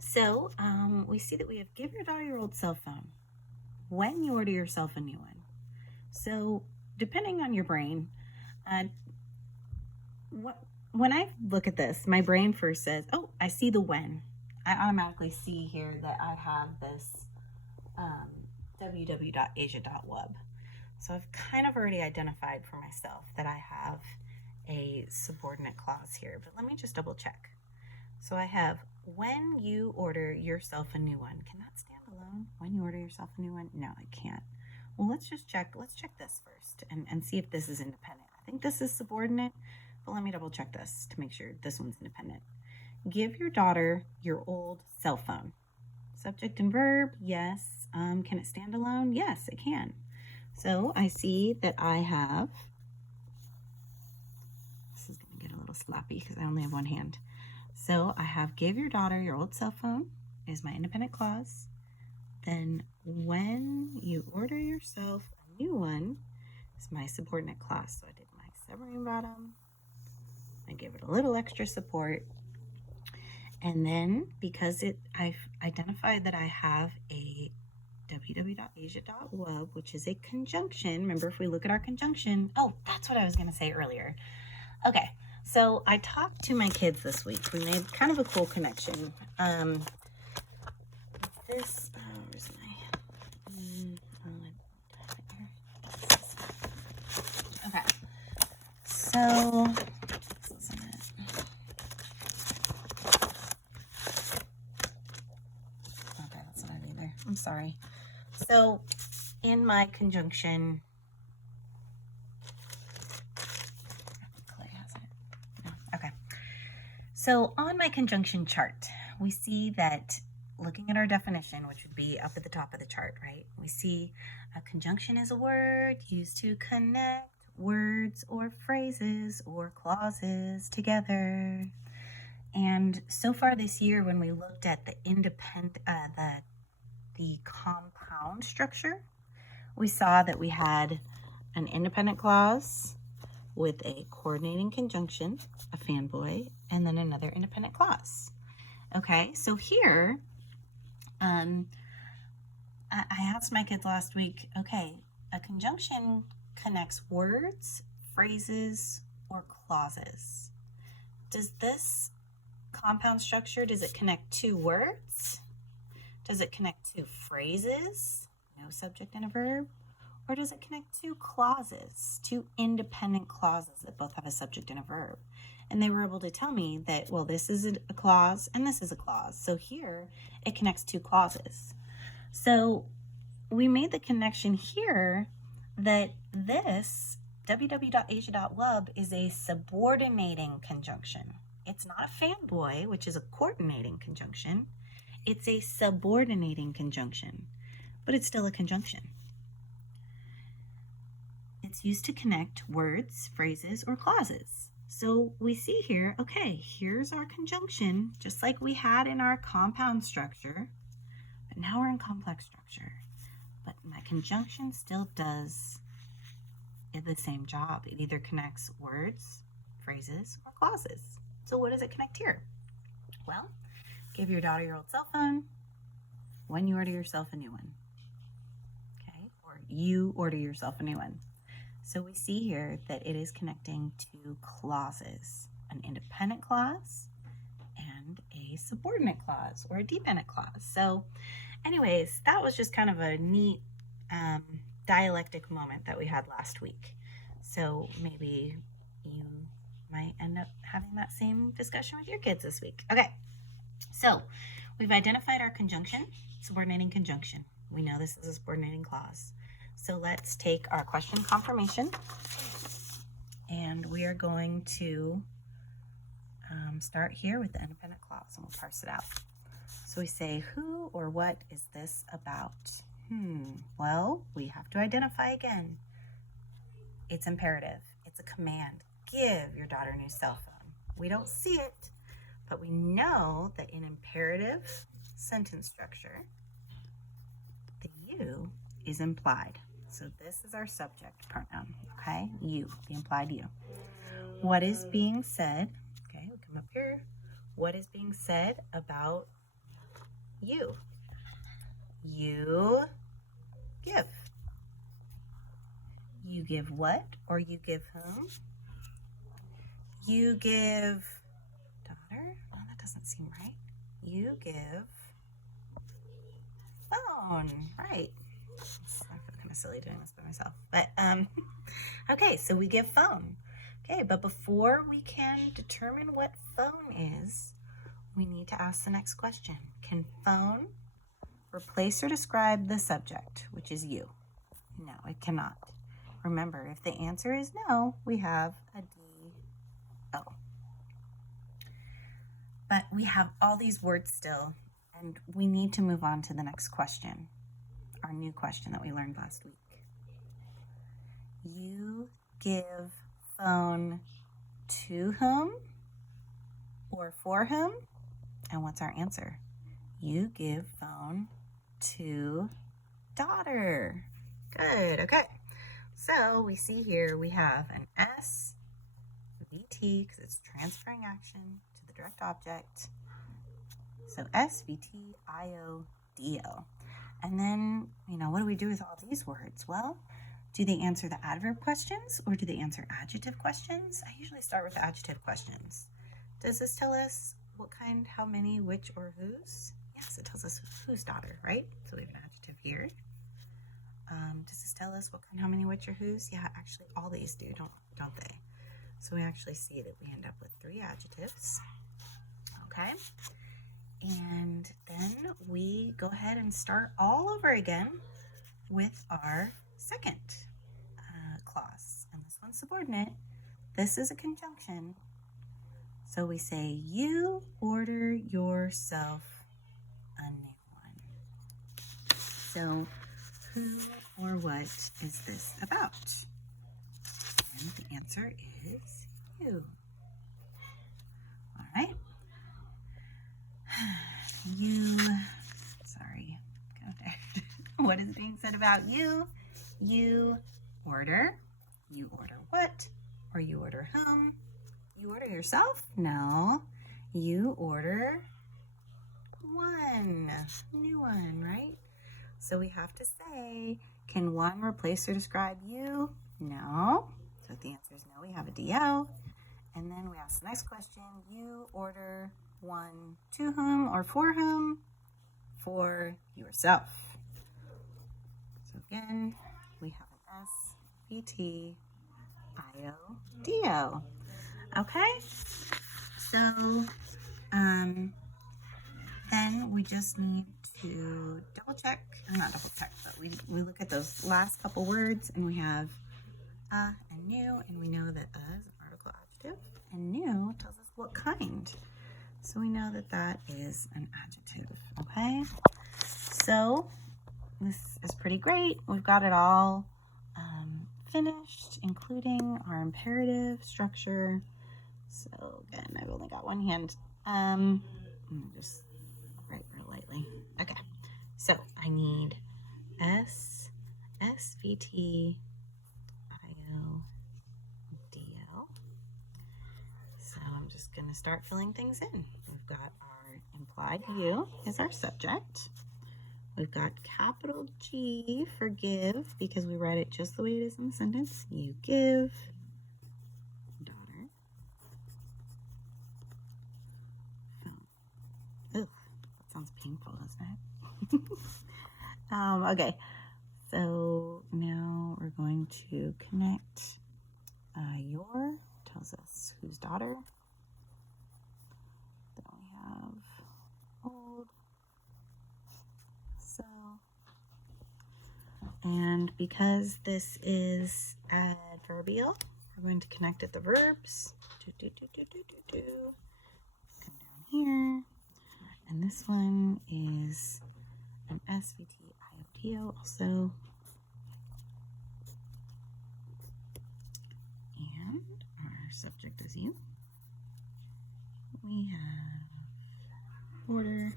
So we see that we have give your daughter your old cell phone when you order yourself a new one. So depending on your brain, uh, when I look at this, my brain first says, "Oh, I see the when." I automatically see here that I have this um, www.asia.web. So I've kind of already identified for myself that I have a subordinate clause here, but let me just double check. So I have when you order yourself a new one. Can that stand alone? When you order yourself a new one? No, it can't. Well, let's check this first and see if this is independent. I think this is subordinate, but let me double check this to make sure this one's independent. Give your daughter your old cell phone. Subject and verb, yes. Can it stand alone? Yes, it can. So I see that I have, this is going to get a little sloppy because I only have one hand. So I have give your daughter your old cell phone is my independent clause. Then when you order yourself a new one is my subordinate clause. So I did my submarine bottom. I gave it a little extra support. And then because I've identified that I have a www.asia.web, which is a conjunction. Remember, if we look at our conjunction, oh, that's what I was going to say earlier. Okay, so I talked to my kids this week. We made kind of a cool connection. Where's my, okay, so, okay, that's not either. I'm sorry. So, in my conjunction, Clay has it. No. Okay. So on my conjunction chart, we see that looking at our definition, which would be up at the top of the chart, right? We see a conjunction is a word used to connect words or phrases or clauses together. And so far this year, when we looked at the the compound structure, we saw that we had an independent clause with a coordinating conjunction, a fanboy, and then another independent clause. Okay, so here, I asked my kids last week, okay, a conjunction connects words, phrases, or clauses. Does this compound structure, does it connect two words? Does it connect two phrases? No subject and a verb? Or does it connect two clauses, two independent clauses that both have a subject and a verb? And they were able to tell me that, well, this is a clause and this is a clause. So here it connects two clauses. So we made the connection here that this www.asia.web is a subordinating conjunction. It's not a fanboy, which is a coordinating conjunction. It's a subordinating conjunction, but it's still a conjunction. It's used to connect words, phrases, or clauses. So we see here, okay, here's our conjunction, just like we had in our compound structure, but now we're in complex structure. But my conjunction still does the same job. It either connects words, phrases, or clauses. So what does it connect here? Well, give your daughter your old cell phone when you order yourself a new one. Okay, or you order yourself a new one. So we see here that it is connecting two clauses, an independent clause and a subordinate clause or a dependent clause. So anyways, that was just kind of a neat dialectic moment that we had last week. So maybe you might end up having that same discussion with your kids this week. Okay, so we've identified our conjunction, subordinating conjunction. We know this is a subordinating clause. So let's take our question confirmation and we are going to start here with the independent clause and we'll parse it out. So we say, who or what is this about? Well, we have to identify again. It's imperative. It's a command. Give your daughter a new cell phone. We don't see it, but we know that in imperative sentence structure, the you is implied. So this is our subject pronoun, okay? You, the implied you. What is being said? Okay, we come up here. What is being said about You. You give. You give what or you give whom? You give daughter? Oh, that doesn't seem right. You give phone, right? I feel kind of silly doing this by myself, but okay, so we give phone. Okay, but before we can determine what phone is, we need to ask the next question. Can phone replace or describe the subject, which is you? No, it cannot. Remember, if the answer is no, we have a D-O. But we have all these words still, and we need to move on to the next question, our new question that we learned last week. You give phone to whom or for whom? And what's our answer? You give phone to daughter. Good, okay. So we see here we have an SVT because it's transferring action to the direct object. So SVT-IODO. And then, what do we do with all these words? Well, do they answer the adverb questions or do they answer adjective questions? I usually start with the adjective questions. Does this tell us what kind, how many, which, or whose? Yes, it tells us whose daughter, right? So we have an adjective here. Does this tell us what kind, how many, which, or whose? Yeah, actually all these do, don't they? So we actually see that we end up with 3 adjectives. Okay. And then we go ahead and start all over again with our second clause. And this one's subordinate. This is a conjunction. So we say, you order yourself a new one. So who or what is this about? And the answer is you. All right. What is being said about you? You order. You order what? Or you order whom? You order yourself? No. You order one. New one, right? So we have to say, can one replace or describe you? No. So if the answer is no, we have a DO. And then we ask the next question, you order one to whom or for whom? For yourself. So again, we have an SVT-IODO. Okay? So then we just need to double check, or not double check, but we look at those last couple words and we have and new, and we know that is an article adjective, and new tells us what kind. So we know that that is an adjective, okay? So this is pretty great. We've got it all finished, including our imperative structure. So again, I've only got one hand. Just write real lightly. Okay, so I need SVT, IODO. So I'm just going to start filling things in. We've got our implied you is our subject. We've got capital G for give because we write it just the way it is in the sentence. You give daughter phone. Ugh, that sounds painful, doesn't it? Okay, so now we're going to connect your, tells us whose daughter. Then we have old, so, and because this is adverbial, we're going to connect at the verbs. Come down here, and this one is an SVT-IODO also. And our subject is you. We have order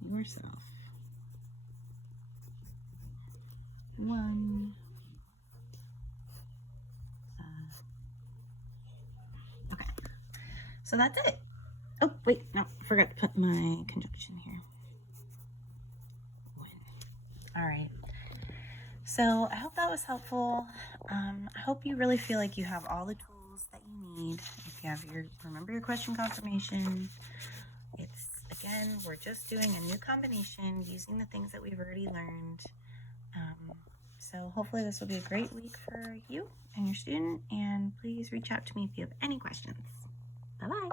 yourself one. Okay, so that's it. Oh, wait, no, forgot to put my conjunction here. When. All right. So I hope that was helpful. I hope you really feel like you have all the tools that you need. If you have remember your question confirmation. Again, we're just doing a new combination using the things that we've already learned. So hopefully this will be a great week for you and your student, and please reach out to me if you have any questions. Bye-bye.